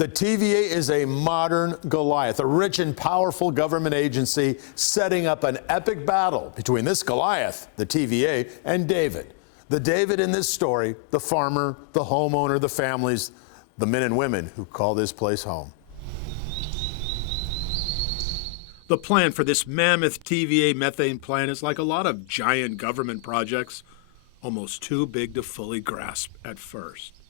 The TVA is a modern Goliath, a rich and powerful government agency setting up an epic battle between this Goliath, the TVA, and David. The David in this story, the farmer, the homeowner, the families, the men and women who call this place home. The plan for this mammoth TVA methane plant is like a lot of giant government projects, almost too big to fully grasp at first.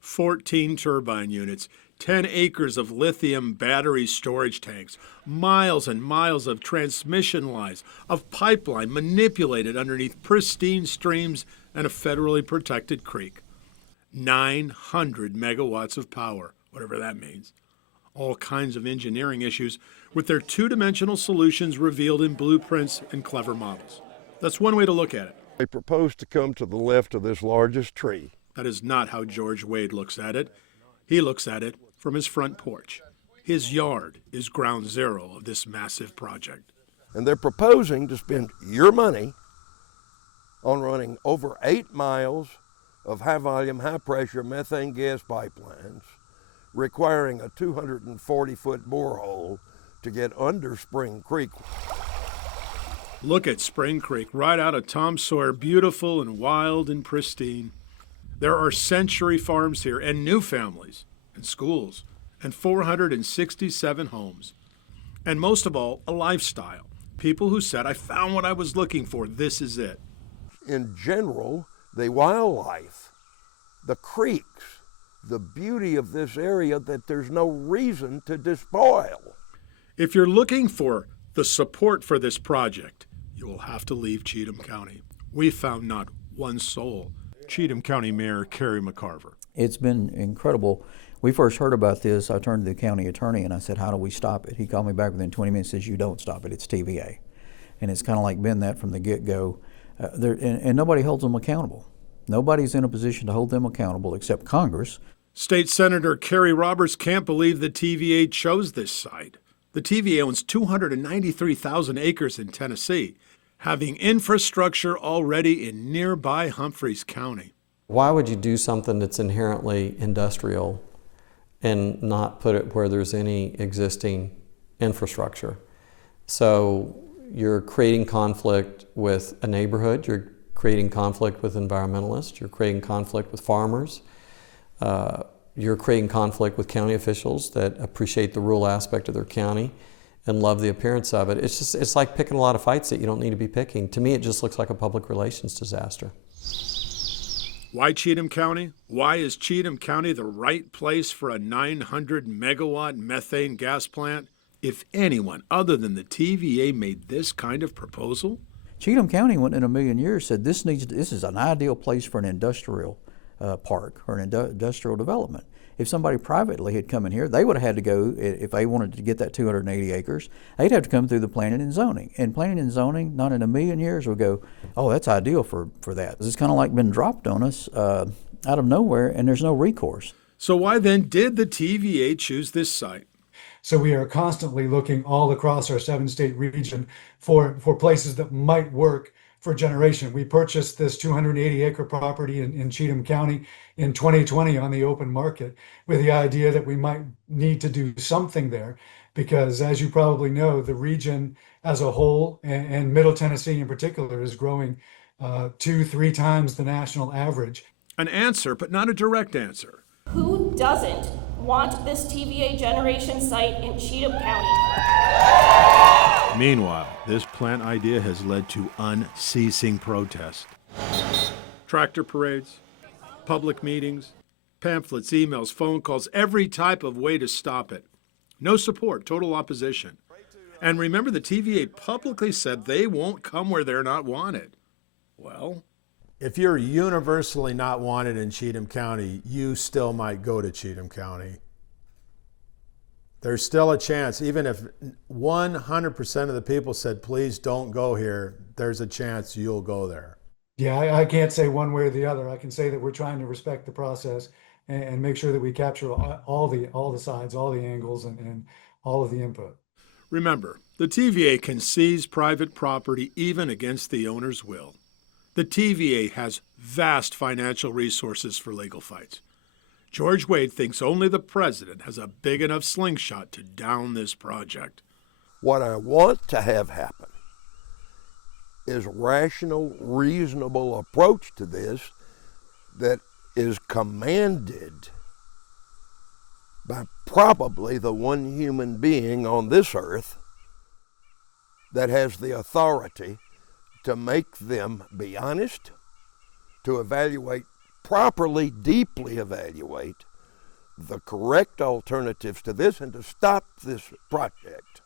14 turbine units, 10 acres of lithium battery storage tanks, miles and miles of transmission lines, of pipeline manipulated underneath pristine streams and a federally protected creek. 900 megawatts of power, whatever that means. All kinds of engineering issues with their two-dimensional solutions revealed in blueprints and clever models. That's one way to look at it. They propose to come to the left of this largest tree. That is not how George Wade looks at it. He looks at it from his front porch. His yard is ground zero of this massive project. And they're proposing to spend your money on running over 8 miles of high-volume, high-pressure methane gas pipelines, requiring a 240-foot borehole to get under Spring Creek. Look at Spring Creek, right out of Tom Sawyer, beautiful and wild and pristine. There are century farms here and new families and schools and 467 homes. And most of all, a lifestyle. People who said, I found what I was looking for, this is it. In general, the wildlife, the creeks, the beauty of this area that there's no reason to despoil. If you're looking for the support for this project, you will have to leave Cheatham County. We found not one soul. Cheatham County Mayor Kerry McCarver. It's been incredible. We first heard about this, I turned to the county attorney and I said, how do we stop it? He called me back within 20 minutes and says, you don't stop it, it's TVA. And it's kind of like been that from the get-go. And nobody holds them accountable. Nobody's in a position to hold them accountable except Congress. State Senator Kerry Roberts can't believe the TVA chose this site. The TVA owns 293,000 acres in Tennessee, having infrastructure already in nearby Humphreys County. Why would you do something that's inherently industrial and not put it where there's any existing infrastructure? So you're creating conflict with a neighborhood, you're creating conflict with environmentalists, you're creating conflict with farmers, you're creating conflict with county officials that appreciate the rural aspect of their county and love the appearance of it. It's like picking a lot of fights that you don't need to be picking. To me, it just looks like a public relations disaster. Why Cheatham County? Why is Cheatham County the right place for a 900 megawatt methane gas plant? If anyone other than the TVA made this kind of proposal? Cheatham County went in a million years, said this is an ideal place for an industrial park or an industrial development. If somebody privately had come in here, they would have had to go, if they wanted to get that 280 acres, they'd have to come through the planning and zoning. And planning and zoning, not in a million years, would go, oh, that's ideal for that. It's kind of like been dropped on us out of nowhere, and there's no recourse. So why then did the TVA choose this site? So we are constantly looking all across our 7-state region for places that might work for generation. We purchased this 280-acre property in Cheatham County in 2020 on the open market with the idea that we might need to do something there because, as you probably know, the region as a whole and Middle Tennessee in particular is growing 2-3 times the national average. An answer, but not a direct answer. Who doesn't want this TVA generation site in Cheatham County? Meanwhile, this plant idea has led to unceasing protest. Tractor parades, public meetings, pamphlets, emails, phone calls, every type of way to stop it. No support, total opposition. And remember, the TVA publicly said they won't come where they're not wanted. Well, If you're universally not wanted in Cheatham County, you still might go to Cheatham County. There's still a chance, even if 100% of the people said, please don't go here, there's a chance you'll go there. Yeah, I can't say one way or the other. I can say that we're trying to respect the process and make sure that we capture all the sides, all the angles, and all of the input. remember, the TVA can seize private property even against the owner's will. The TVA has vast financial resources for legal fights. George Wade thinks only the president has a big enough slingshot to down this project. What I want to have happen is a rational, reasonable approach to this that is commanded by probably the one human being on this earth that has the authority to make them be honest, to evaluate properly, deeply evaluate the correct alternatives to this, and to stop this project.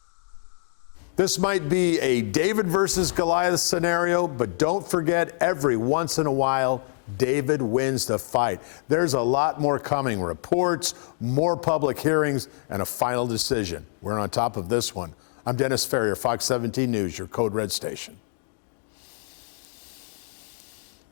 This might be a David versus Goliath scenario, but don't forget, every once in a while, David wins the fight. There's a lot more coming. Reports, more public hearings, and a final decision. We're on top of this one. I'm Dennis Ferrier, Fox 17 News, your Code Red station.